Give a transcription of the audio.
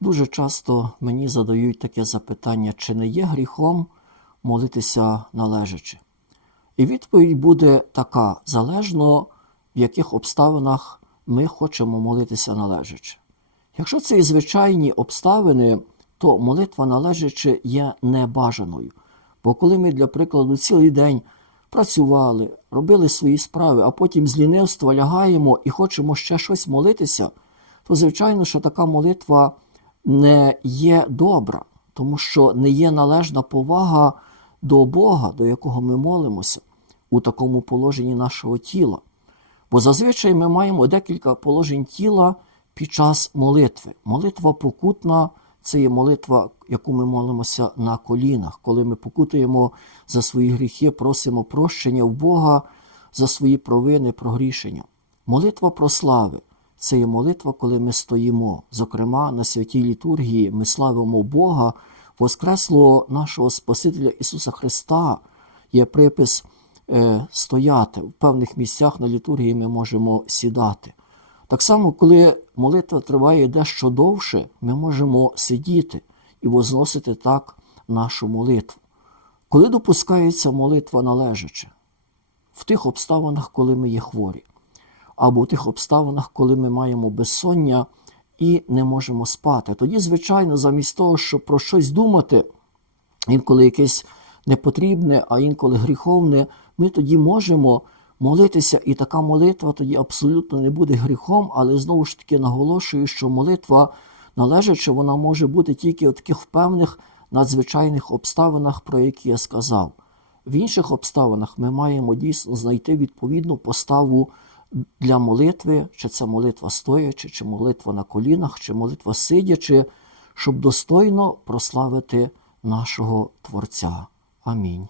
Дуже часто мені задають таке запитання, чи не є гріхом молитися належачи. І відповідь буде така: залежно в яких обставинах ми хочемо молитися належачи. Якщо це і звичайні обставини, то молитва належачи є небажаною. Бо коли ми, для прикладу, цілий день працювали, робили свої справи, а потім з лінивства лягаємо і хочемо ще щось молитися, то звичайно, що така молитва не є добра, тому що не є належна повага до Бога, до якого ми молимося, у такому положенні нашого тіла. Бо зазвичай ми маємо декілька положень тіла під час молитви. Молитва покутна це є молитва, яку ми молимося на колінах, коли ми покутуємо за свої гріхи, просимо прощення в Бога за свої провини, прогрішення. Молитва про слави це є молитва, коли ми стоїмо. Зокрема, на святій літургії ми славимо Бога, Воскреслого нашого Спасителя Ісуса Христа. Є припис е, стояти. В певних місцях на літургії ми можемо сідати. Так само, коли молитва триває дещо довше, ми можемо сидіти і возносити так нашу молитву. Коли допускається молитва належаче? В тих обставинах, коли ми є хворі, або в тих обставинах, коли ми маємо безсоння і не можемо спати. Тоді, звичайно, замість того, щоб про щось думати, інколи якесь непотрібне, а інколи гріховне, ми тоді можемо молитися, і така молитва тоді абсолютно не буде гріхом, але знову ж таки наголошую, що молитва належача, вона може бути тільки в таких певних надзвичайних обставинах, про які я сказав. В інших обставинах ми маємо дійсно знайти відповідну поставу для молитви, чи це молитва стоячи, чи молитва на колінах, чи молитва сидячи, щоб достойно прославити нашого Творця. Амінь.